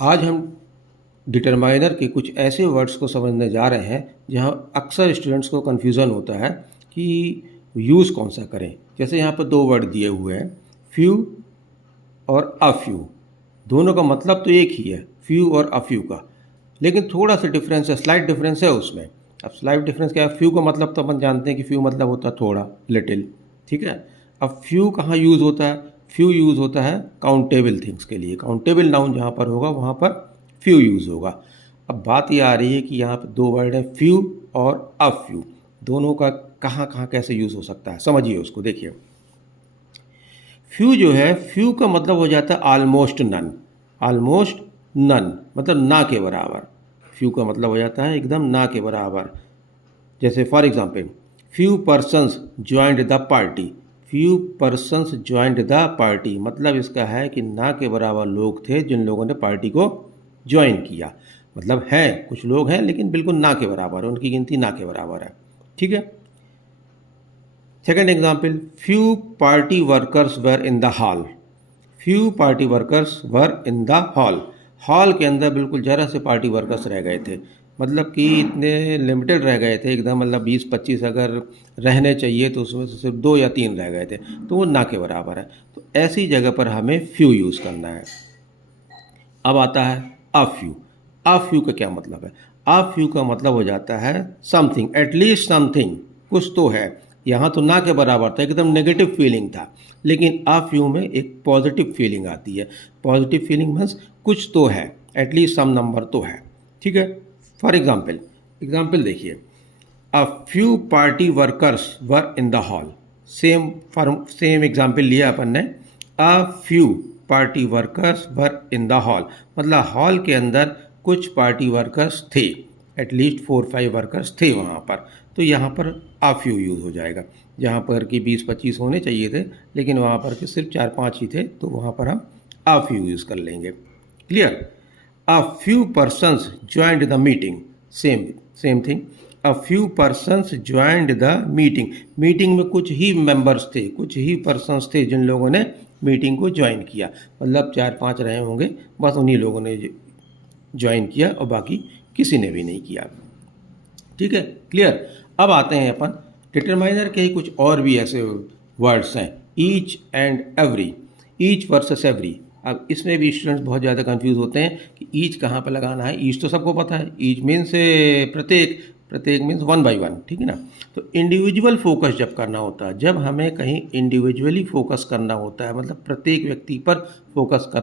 आज हम डिटरमाइनर के कुछ ऐसे वर्ड्स को समझने जा रहे हैं जहां अक्सर स्टूडेंट्स को कन्फ्यूज़न होता है कि यूज़ कौन सा करें। जैसे यहाँ पर दो वर्ड दिए हुए हैं, फ्यू और अ फ्यू। दोनों का मतलब तो एक ही है, फ्यू और अ फ्यू का, लेकिन थोड़ा सा डिफरेंस है, स्लाइट डिफरेंस है उसमें। अब स्लाइट डिफरेंस क्या है? फ्यू का मतलब तो अपन जानते हैं कि फ्यू मतलब होता है थोड़ा, लिटिल, ठीक है। अब फ्यू कहाँ यूज़ होता है? फ्यू यूज़ होता है काउंटेबल थिंग्स के लिए। काउंटेबल नाउन जहाँ पर होगा वहाँ पर फ्यू यूज़ होगा। अब बात ये आ रही है कि यहाँ पर दो वर्ड है, फ्यू और अ फ्यू। दोनों का कहाँ कहाँ कैसे यूज़ हो सकता है, समझिए उसको। देखिए, फ्यू जो है, फ्यू का मतलब हो जाता है आलमोस्ट नन। आलमोस्ट नन मतलब ना के बराबर। फ्यू का मतलब हो जाता है एकदम ना के बराबर। जैसे for example, few persons joined the party. Few persons joined the party मतलब इसका है कि ना के बराबर लोग थे जिन लोगों ने पार्टी को ज्वाइन किया। मतलब हैं, कुछ लोग हैं लेकिन बिल्कुल ना के बराबर है, उनकी गिनती ना के बराबर है, ठीक है। Second example, few party workers were in the hall. Few party workers were in the hall. Hall के अंदर बिल्कुल ज़रा से पार्टी वर्कर्स रह गए थे, मतलब कि इतने लिमिटेड रह गए थे एकदम, मतलब 20-25 अगर रहने चाहिए तो उसमें से सिर्फ 2 या 3 रह गए थे, तो वो ना के बराबर है। तो ऐसी जगह पर हमें फ्यू यूज़ करना है। अब आता है अ फ्यू। अ फ्यू का क्या मतलब है? अ फ्यू का मतलब हो जाता है समथिंग, एटलीस्ट समथिंग, कुछ तो है। यहाँ तो ना के बराबर था, एकदम नेगेटिव फीलिंग था, लेकिन अ फ्यू में एक पॉजिटिव फीलिंग आती है। पॉजिटिव फीलिंग मीन्स कुछ तो है, एटलीस्ट सम नंबर तो है, ठीक है। फॉर एग्जाम्पल, देखिए, a few party workers were in the hall. Same example लिया अपन ने। A few party workers were in the hall मतलब हॉल के अंदर कुछ पार्टी वर्कर्स थे, एटलीस्ट 4-5 वर्कर्स थे वहाँ पर। तो यहाँ पर अ फ्यू यूज़ हो जाएगा। जहाँ पर कि 20-25 होने चाहिए थे, लेकिन वहाँ पर कि सिर्फ 4-5 ही थे, तो वहाँ पर हम अ फ्यू यूज़ कर लेंगे। Clear? A few persons joined the meeting. Same same thing. A few persons joined the meeting. Meeting में कुछ ही मेंबर्स थे, कुछ ही पर्सन्स थे जिन लोगों ने मीटिंग को ज्वाइन किया। मतलब 4-5 रहे होंगे, बस उन्हीं लोगों ने ज्वाइन किया और बाकी किसी ने भी नहीं किया, ठीक है। क्लियर? अब आते हैं अपन, डिटरमाइनर के ही कुछ और भी ऐसे वर्ड्स हैं, each and every. Each versus every. अब इसमें भी स्टूडेंट्स बहुत ज़्यादा कंफ्यूज होते हैं कि ईच कहाँ पर लगाना है। ईच तो सबको पता है, ईच मीन्स प्रत्येक, प्रत्येक मीन्स वन बाय वन, ठीक है ना। तो इंडिविजुअल फोकस जब करना होता है, जब हमें कहीं इंडिविजुअली फोकस करना होता है, मतलब प्रत्येक व्यक्ति पर फोकस कर